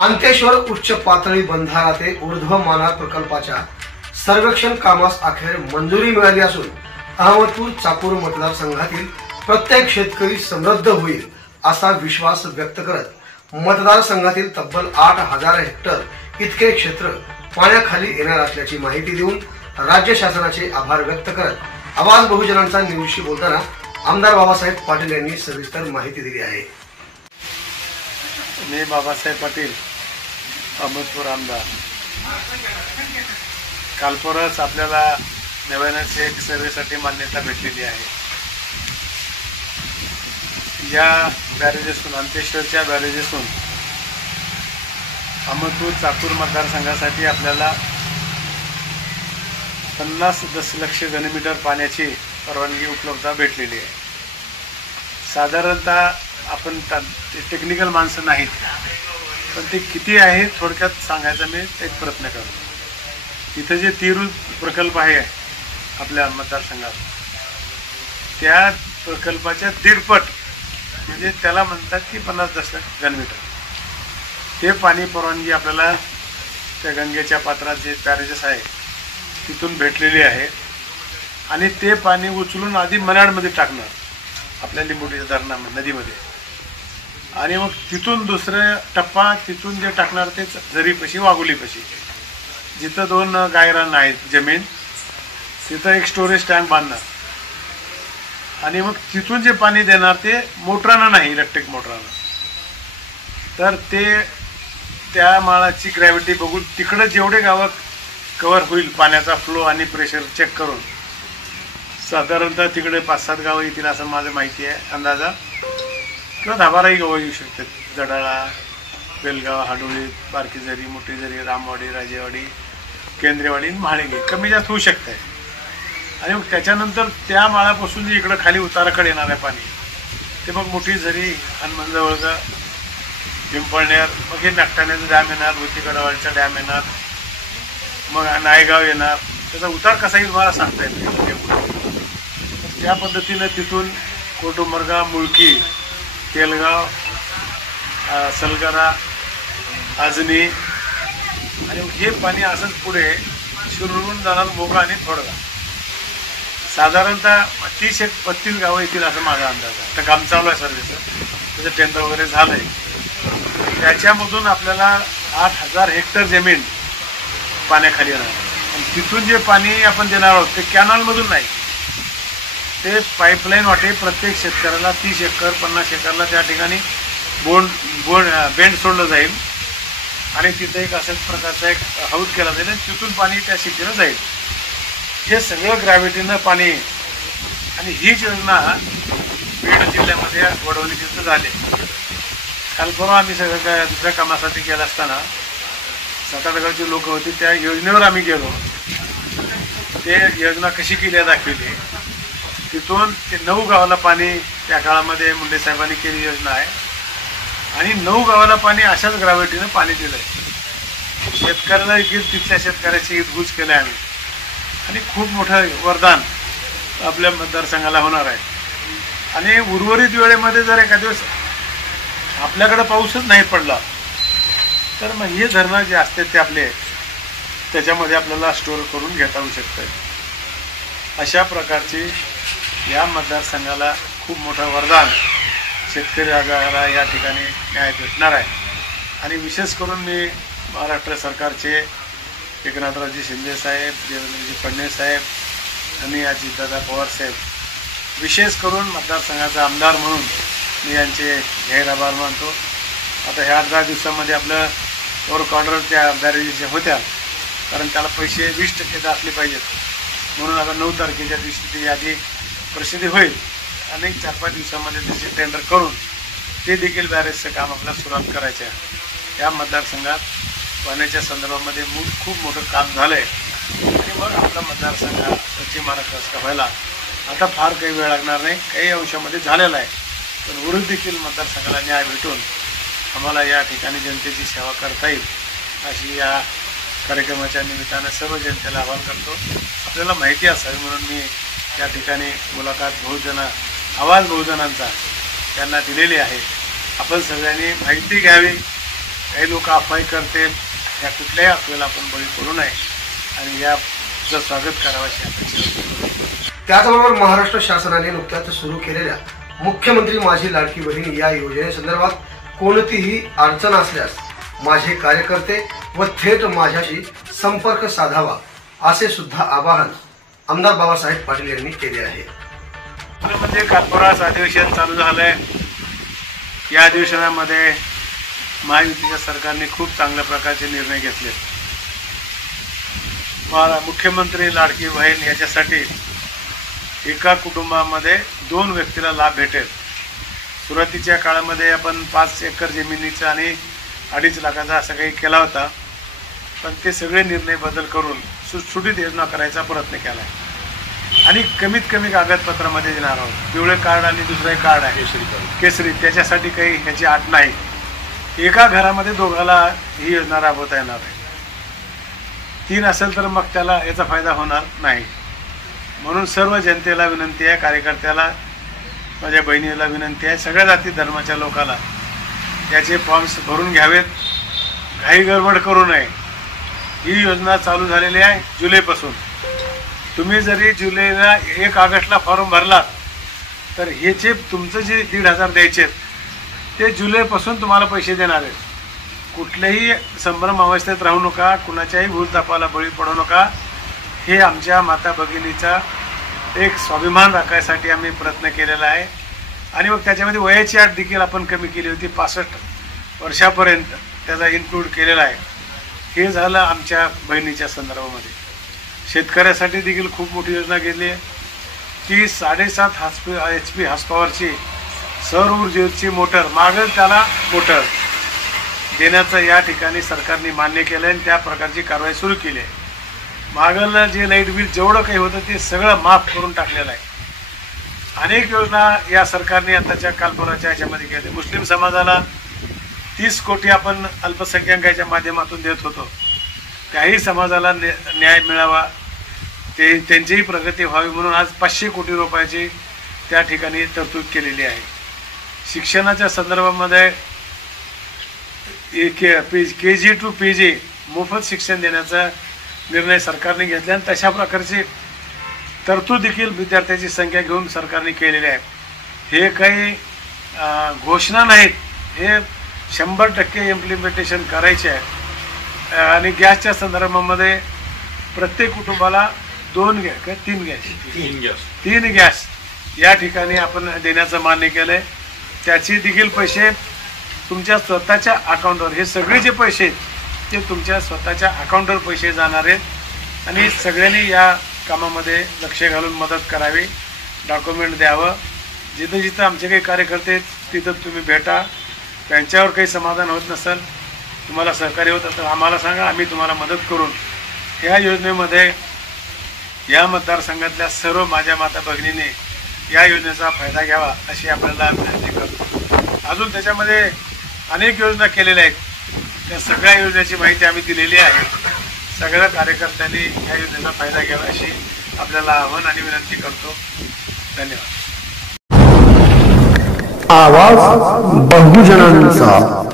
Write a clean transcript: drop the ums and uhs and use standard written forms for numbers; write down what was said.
अंकेश्वर उच्च पातळी बंधारा ते ऊर्ध्वमाना प्रकल्पाच्या सर्वेक्षण कामास अखेर मंजुरी मिळाली असून अहमदपूर चाकूर मतदारसंघातील प्रत्येक शेतकरी समृद्ध होईल असा विश्वास व्यक्त करत मतदारसंघातील तब्बल 8,000 हेक्टर इतके क्षेत्र पाण्याखाली येणार असल्याची माहिती देऊन राज्य शासनाचे आभार व्यक्त करत आवाज बहुजनांचा न्यूजशी बोलताना आमदार बाबासाहेब पाटील यांनी सविस्तर माहिती दिली आहे। मी बाबासाहेब पाटील अहमदपूर आमदार। काल परवाच आपल्याला नव्यानेच एक सर्वेसाठी मान्यता भेटलेली आहे। या बॅरेजेसून अंकेश्वरच्या बॅरेजेसून अहमदपूर चाकूर मतदारसंघासाठी आपल्याला 50 दशलक्ष घनमीटर पाण्याची परवानगी उपलब्ध भेटलेली आहे। साधारणतः आपण टेक्निकल माणसं नाहीत, पण ते किती आहे थोडक्यात सांगायचा मी एक प्रयत्न करतो। इथं जे तिरू प्रकल्प आहे आपल्या मतदारसंघात, त्या प्रकल्पाच्या दीडपट म्हणजे त्याला म्हणतात की 50 दशलक्ष घनमीटर ते पाणी परवानगी आपल्याला त्या गंगेच्या पात्रात जे बॅरेजेस आहे तिथून भेटलेली आहे। आणि ते पाणी उचलून आधी मनाडमध्ये टाकणार आपल्या लिंबोटीच्या धरणामध्ये नदीमध्ये, आणि मग तिथून दुसरा टप्पा तिथून जे टाकणार ते झरीपाशी वाघोलीपाशी जिथं 2 गायरान आहेत जमीन तिथं एक स्टोरेज टँक बांधणार। आणि मग तिथून जे पाणी देणार ते मोटरानं नाही, इलेक्ट्रिक मोटरानं। तर ते त्या माळाची ग्रॅव्हिटी बघून तिकडं जेवढे गावं कव्हर होईल पाण्याचा फ्लो आणि प्रेशर चेक करून साधारणतः तिकडे 5-7 गावं येतील असं माझं माहिती आहे अंदाजा, किंवा 10-12 गावं येऊ शकतात। जडाळा, बेलगाव, हाडोळी, बारकीझरी, मोठीझरी, रामवाडी, राजेवाडी, केंद्रेवाडी, म्हाळेगे कमी जास्त होऊ शकते। आणि मग त्याच्यानंतर त्या माळापासून जे इकडं खाली उताराकडे येणार आहे पाणी ते मग मोठीझरी, हनुमानजवळगा, पिंपळनेर, मग हे नागठाण्याचं डॅम येणार, भोतीगडवाडचा डॅम येणार, मग नायगाव येणार। त्याचा उतार कसा येईल मला सांगता येत नाही। त्या पद्धतीनं तिथून कोटुंबरगा, मुळकी, तेलगाव, सलगरा, आजनी, आणि हे पाणी असंच पुढे शिरूरून जाणार मोगा आणि थोडगा। साधारणतः 30-35 गावं येतील असं माझा अंदाज आहे। आता काम चालू आहे सर्वेचं, त्याचं टेंडर वगैरे झालं आहे। त्याच्यामधून आपल्याला 8,000 हेक्टर जमीन पाण्याखाली येणार, आणि तिथून जे पाणी आपण देणार आहोत ते कॅनलमधून नाही, ते पाईपलाईन वाटे प्रत्येक शेतकऱ्याला 30 एकर 50 एकरला त्या ठिकाणी बेंड सोडलं जाईल, आणि तिथे एक अशाच प्रकारचा एक हौद केला जाईल, आणि तिथून पाणी त्या शेतीला जाईल। हे सगळं ग्रॅव्हिटीनं पाणी, आणि हीच योजना बीड जिल्ह्यामध्ये वडवली तिथं झाली। काल परवा आम्ही सगळं काय दुसऱ्या कामासाठी गेला असताना 7-8 गावची लोक होती, त्या योजनेवर आम्ही गेलो। ते योजना कशी केली दाखवली, तिथून ते 9 गावाला पाणी त्या काळामध्ये मुंडे साहेबांनी केली योजना आहे, आणि 9 गावाला पाणी अशाच ग्रॅव्हिटीनं पाणी दिलं आहे। शेतकऱ्याला तिथल्या शेतकऱ्याची हितगुज केलं आहे आम्ही, आणि खूप मोठं वरदान आपल्या मतदारसंघाला होणार आहे। आणि उर्वरित वेळेमध्ये जर एखाद्या दिवस आपल्याकडे पाऊसच नाही पडला तर मग हे धरणं जे असते ते आपले त्याच्यामध्ये आपल्याला स्टोअर करून घेता येऊ शकतं। अशा प्रकारची या मतदारसंघाला खूप मोठं वरदान शेतकरी आगाराला या ठिकाणी न्याय भेटणार आहे। आणि विशेष करून मी महाराष्ट्र सरकारचे एकनाथरावजी शिंदे साहेब, देवेंद्रजी फडणवीस साहेब आणि अजितदादा पवार साहेब, विशेष करून मतदारसंघाचा आमदार म्हणून मी यांचे गैर आभार मानतो। आता ह्या 8-10 दिवसामध्ये आपलं वर्क ऑर्डर त्या बॅरेजेसच्या होत्या, कारण त्याला पैसे 20% असले पाहिजेत, म्हणून आता 9 तारखेच्या दिवशी ती यादी प्रसिद्धी होईल, आणि 4-5 दिवसामध्ये त्याचे टेंडर करून ते देखील बॅरेजचं काम आपल्याला सुरुवात करायचं आहे। या मतदारसंघात पाण्याच्या संदर्भामध्ये खूप मोठं काम झालं आहे, आणि मग आपला मतदारसंघ पश्चिम महाराष्ट्राचा व्हायला आता फार काही वेळ लागणार नाही, काही अंशामध्ये झालेला आहे। पण उर्वरित देखील मतदारसंघाला न्याय भेटून आम्हाला या ठिकाणी जनतेची सेवा करता येईल अशी या कार्यक्रमाच्या निमित्तानं सर्व जनतेला आवाहन करतो। आपल्याला माहिती असावी म्हणून मी या ठिकाणी मुलाखत आवाज बहुजनांचा त्यांना दिलेली आहे। आपण सगळ्यांनी माहिती घ्यावी, काही लोक अफवाही करते, या कुठल्याही अफवेला आपण बळी पडू नये आणि याचं स्वागत करावं अशी अपेक्षा. त्याचबरोबर महाराष्ट्र शासनाने नुकत्याच सुरू केलेल्या मुख्यमंत्री माझी लाडकी बहीण या योजनेसंदर्भात कोणतीही अडचण असल्यास माझे कार्यकर्ते व थेट माझ्याशी संपर्क साधावा असे सुद्धा आवाहन आमदार बाबासाहेब पाटील यांनी केले आहे. म्हणजे कालपरवाच अधिवेशन चालू झालंय. या अधिवेशनामध्ये महायुतीच्या सरकारने खूप चांगल्या प्रकारचे निर्णय घेतले. मुख्यमंत्री लाडकी बहीण याच्यासाठी एका कुटुंबामध्ये 2 व्यक्तीला लाभ भेटेल. सुरुवातीच्या काळामध्ये आपण 5 एकर जमिनीचा आणि 2.5 लाखाचा असं काही केला होता, पण ते सगळे निर्णय बदल करून सुटसुटीत योजना करायचा प्रयत्न केला आहे आणि कमीत कमी कागदपत्रामध्ये देणार आहोत. पिवळे कार्ड आणि दुसरे कार्ड आहे केसरी, त्याच्यासाठी काही ह्याची अट नाही. एका घरामध्ये 2घाला ही योजना राबवता येणार आहे. 3 असेल तर मग त्याला याचा फायदा होणार नाही. म्हणून सर्व जनतेला विनंती आहे, कार्यकर्त्याला, माझ्या बहिणीला विनंती आहे, सगळ्या जाती धर्माच्या लोकांना याचे फॉर्म्स भरून घ्यावेत. घाई गडबड करू नये. ही योजना चालू झालेली आहे जुलैपासून. तुम्ही जरी जुलैला 1 ऑगस्टला फॉर्म भरलात तर ह्याचे तुमचं जे 1,500 द्यायचे ते जुलैपासून तुम्हाला पैसे देणार आहेत. कुठल्याही संभ्रम अवस्थेत राहू नका, कुणाच्याही भूलथापाला बळी पडू नका. हे आमच्या माता भगिनीचा एक स्वाभिमान राखायसाठी आम्ही प्रयत्न केलेला आहे. आणि मग त्याच्यामध्ये वयाची अट देखील आपण कमी केली होती, 65 वर्षापर्यंत त्याचा इन्क्लूड केलेला आहे. हे झालं आमच्या बहिणीच्या संदर्भामध्ये. शेतकऱ्यासाठी देखील खूप मोठी योजना घेतली आहे की 7.5 HP हॉर्सपॉवरची सौर ऊर्जेची मोटर, मागेल त्याला मोटर देण्याचं या ठिकाणी सरकारने मान्य केलं आहे आणि त्या प्रकारची कारवाई सुरू केली आहे. मागलं जे लाईट बिल जेवढं काही होतं ते सगळं माफ करून टाकलेलं आहे. अनेक योजना या सरकारने आताच्या कालपराच्या ह्याच्यामध्ये केल्या. मुस्लिम समाजाला 30 कोटी आपण अल्पसंख्याकाच्या माध्यमातून देत होतो. त्याही समाजाला न्याय मिळावा, त्यांचीही प्रगती व्हावी म्हणून आज 500 कोटी रुपयाची त्या ठिकाणी तरतूद केलेली आहे. शिक्षणाच्या संदर्भामध्ये KG to PG मोफत शिक्षण देण्याचा निर्णय सरकारने घेतला आणि तशा प्रकारची तरतूद देखील विद्यार्थ्यांची संख्या घेऊन सरकारने केलेली आहे. हे काही घोषणा नाहीत, हे 100% इम्प्लिमेंटेशन करायचे आहे. आणि गॅसच्या संदर्भामध्ये प्रत्येक कुटुंबाला 2 गॅस का 3 गॅस या ठिकाणी आपण देण्याचं मान्य केलं आहे. त्याचे देखील पैसे तुमच्या स्वतःच्या अकाउंटवर, हे सगळे जे पैसे ते तुमच्या स्वतःच्या अकाउंटवर पैसे जाणार आहेत आणि सगळ्यांनी या कामामध्ये लक्ष घालून मदत करावी, डॉक्युमेंट द्यावं. जिथं जिथं आमचे काही कार्यकर्ते तिथं तुम्ही भेटा. त्यांच्यावर काही समाधान होत नसेल, तुम्हाला सहकार्य होत असेल आम्हाला सांगा, आम्ही तुम्हाला मदत करून या योजनेमध्ये या मतदारसंघातल्या सर्व माझ्या माता भगिनीने या योजनेचा फायदा घ्यावा अशी आपल्याला विनंती करतो. अजून त्याच्यामध्ये अनेक योजना केलेल्या आहेत, त्या सगळ्या योजनेची माहिती आम्ही दिलेली आहे. सगळ्या कार्यकर्त्यांनी या योजनेचा फायदा घ्यावा अशी आपल्याला आवाहन आणि विनंती करतो. धन्यवाद. आवाज बहुजनांचा.